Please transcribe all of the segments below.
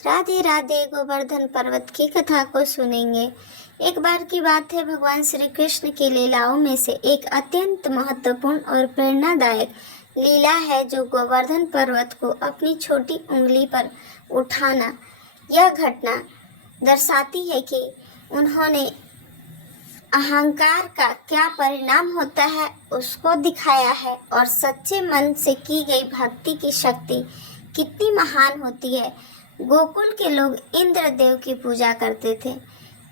राधे राधे। गोवर्धन पर्वत की कथा को सुनेंगे। एक बार की बात है, भगवान श्री कृष्ण की लीलाओं में से एक अत्यंत महत्वपूर्ण और प्रेरणादायक लीला है जो गोवर्धन पर्वत को अपनी छोटी उंगली पर उठाना। यह घटना दर्शाती है कि उन्होंने अहंकार का क्या परिणाम होता है उसको दिखाया है और सच्चे मन से की गई भक्ति की शक्ति कितनी महान होती है। गोकुल के लोग इंद्रदेव की पूजा करते थे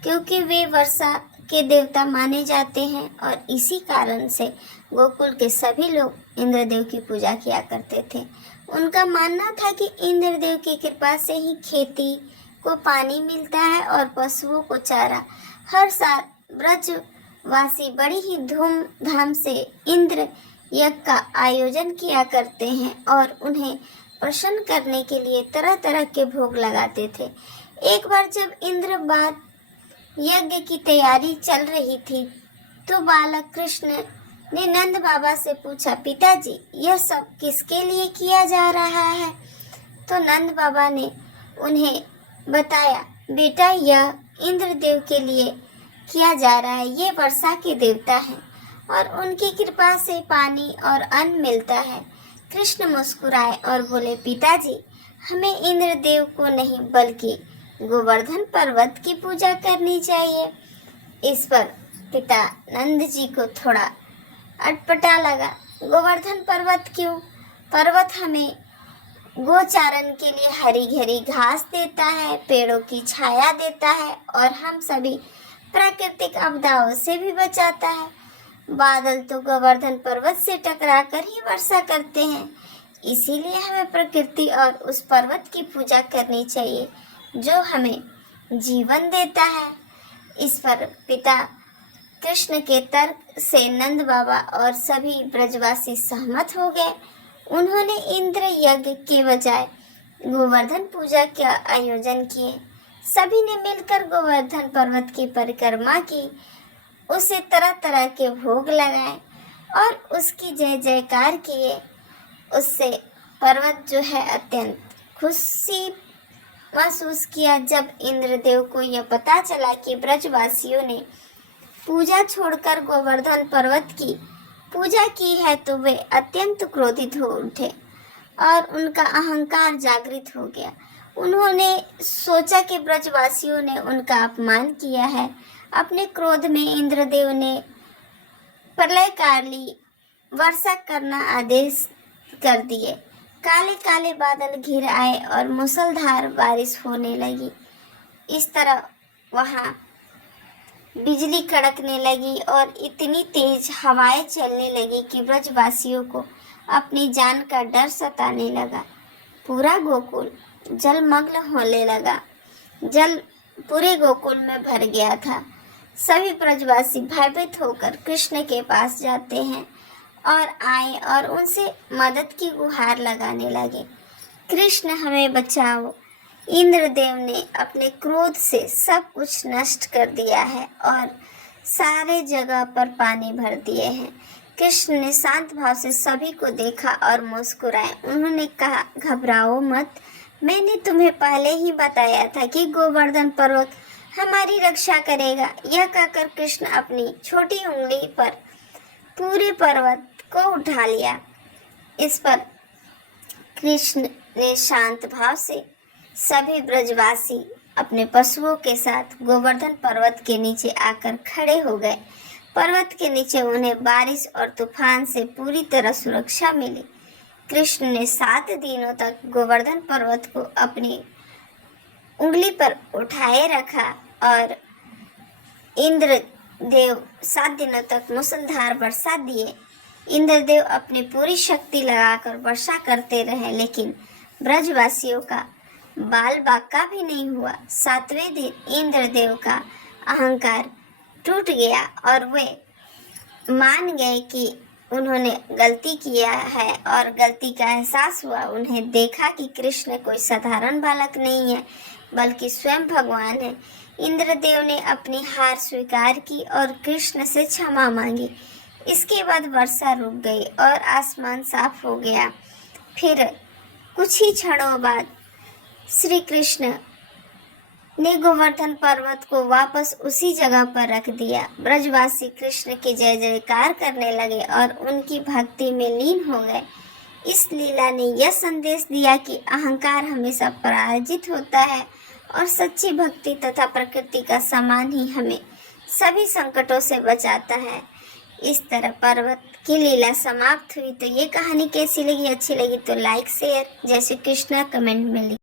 क्योंकि वे वर्षा के देवता माने जाते हैं और इसी कारण से गोकुल के सभी लोग इंद्रदेव की पूजा किया करते थे। उनका मानना था कि इंद्रदेव की कृपा से ही खेती को पानी मिलता है और पशुओं को चारा। हर साल ब्रजवासी बड़ी ही धूमधाम से इंद्र यज्ञ का आयोजन किया करते हैं और उन्हें प्रसन्न करने के लिए तरह तरह के भोग लगाते थे। एक बार जब इंद्र बाद यज्ञ की तैयारी चल रही थी तो बालक कृष्ण ने नंद बाबा से पूछा, पिताजी यह सब किसके लिए किया जा रहा है? तो नंद बाबा ने उन्हें बताया, बेटा यह इंद्रदेव के लिए किया जा रहा है। ये वर्षा के देवता हैं और उनकी कृपा से पानी और अन्न मिलता है। कृष्ण मुस्कुराए और बोले, पिताजी हमें इंद्रदेव को नहीं बल्कि गोवर्धन पर्वत की पूजा करनी चाहिए। इस पर पिता नंद जी को थोड़ा अटपटा लगा। गोवर्धन पर्वत क्यों? पर्वत हमें गोचारण के लिए हरी भरी घास देता है, पेड़ों की छाया देता है और हम सभी प्राकृतिक आपदाओं से भी बचाता है। बादल तो गोवर्धन पर्वत से टकराकर ही वर्षा करते हैं, इसीलिए हमें प्रकृति और उस पर्वत की पूजा करनी चाहिए जो हमें जीवन देता है। इस पर पिता कृष्ण के तर्क से नंद बाबा और सभी ब्रजवासी सहमत हो गए। उन्होंने इंद्र यज्ञ के बजाय गोवर्धन पूजा का आयोजन किए। सभी ने मिलकर गोवर्धन पर्वत की परिक्रमा की, उसे तरह तरह के भोग लगाए और उसकी जय जयकार किए। उससे पर्वत जो है अत्यंत खुशी महसूस किया। जब इंद्रदेव को यह पता चला कि ब्रजवासियों ने पूजा छोड़कर गोवर्धन पर्वत की पूजा की है तो वे अत्यंत क्रोधित हो उठे और उनका अहंकार जागृत हो गया। उन्होंने सोचा कि ब्रजवासियों ने उनका अपमान किया है। अपने क्रोध में इंद्रदेव ने प्रलयकाली वर्षा करना आदेश कर दिए। काले काले बादल घिर आए और मूसलाधार बारिश होने लगी। इस तरह वहां बिजली कड़कने लगी और इतनी तेज हवाएं चलने लगी कि ब्रजवासियों को अपनी जान का डर सताने लगा। पूरा गोकुल जलमग्न होने लगा। जल पूरे गोकुल में भर गया था। सभी ब्रजवासी भयभीत होकर कृष्ण के पास जाते हैं और आए और उनसे मदद की गुहार लगाने लगे। कृष्ण हमें बचाओ, इंद्रदेव ने अपने क्रोध से सब कुछ नष्ट कर दिया है और सारे जगह पर पानी भर दिए हैं। कृष्ण ने शांत भाव से सभी को देखा और मुस्कुराए। उन्होंने कहा, घबराओ मत, मैंने तुम्हें पहले ही बताया था कि गोवर्धन पर्वत हमारी रक्षा करेगा। यह कहकर कृष्ण अपनी छोटी उंगली पर पूरे पर्वत को उठा लिया। इस पर कृष्ण ने शांत भाव से सभी ब्रजवासी अपने पशुओं के साथ गोवर्धन पर्वत के नीचे आकर खड़े हो गए। पर्वत के नीचे उन्हें बारिश और तूफान से पूरी तरह सुरक्षा मिली। कृष्ण ने 7 दिनों तक गोवर्धन पर्वत को अपनी उंगली पर उठाए रखा और इंद्रदेव 7 दिनों तक मूसलाधार वर्षा दिए। इंद्रदेव अपनी पूरी शक्ति लगाकर वर्षा करते रहे, लेकिन ब्रजवासियों का बाल बाका भी नहीं हुआ। 7वें दिन इंद्रदेव का अहंकार टूट गया और वे मान गए कि उन्होंने गलती किया है और गलती का एहसास हुआ। उन्हें देखा कि कृष्ण कोई साधारण बालक नहीं है बल्कि स्वयं भगवान है। इंद्रदेव ने अपनी हार स्वीकार की और कृष्ण से क्षमा मांगी। इसके बाद वर्षा रुक गई और आसमान साफ हो गया। फिर कुछ ही क्षणों बाद श्री कृष्ण ने गोवर्धन पर्वत को वापस उसी जगह पर रख दिया। ब्रजवासी कृष्ण की जय जयकार करने लगे और उनकी भक्ति में लीन हो गए। इस लीला ने यह संदेश दिया कि अहंकार हमेशा पराजित होता है और सच्ची भक्ति तथा प्रकृति का सम्मान ही हमें सभी संकटों से बचाता है। इस तरह पर्वत की लीला समाप्त हुई। तो ये कहानी कैसी लगी? अच्छी लगी तो लाइक शेयर जय श्री कृष्ण कमेंट में लिखिए।